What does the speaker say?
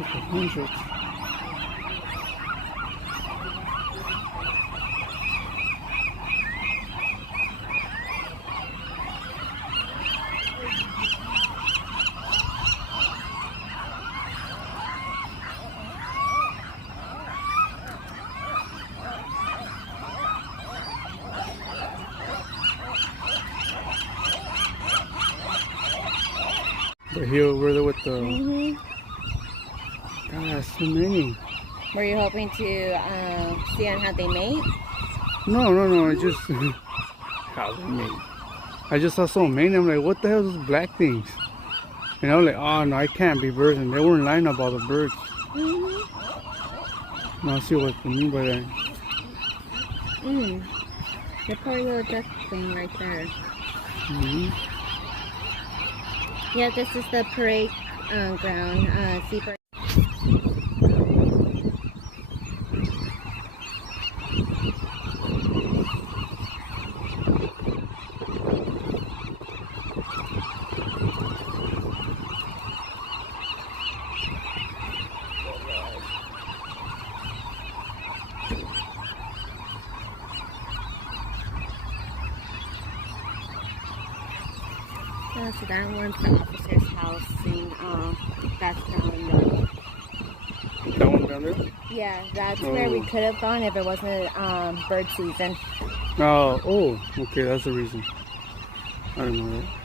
hundreds. But here over there with the God, so many. Were you hoping to see on how they mate? No. I just how they mate. I just saw so many. I'm like, what the hell are those black things? And I was like, oh no, I can't be birds. And they weren't lying about the birds. Now I see what they mean by that. The poor little duck thing right there. Yeah, this is the parade ground. Seabird. So that one's the officer's house, and that's down there. That one down there? Yeah, that's where we could have gone if it wasn't bird season. Oh, okay, that's the reason. I don't know that.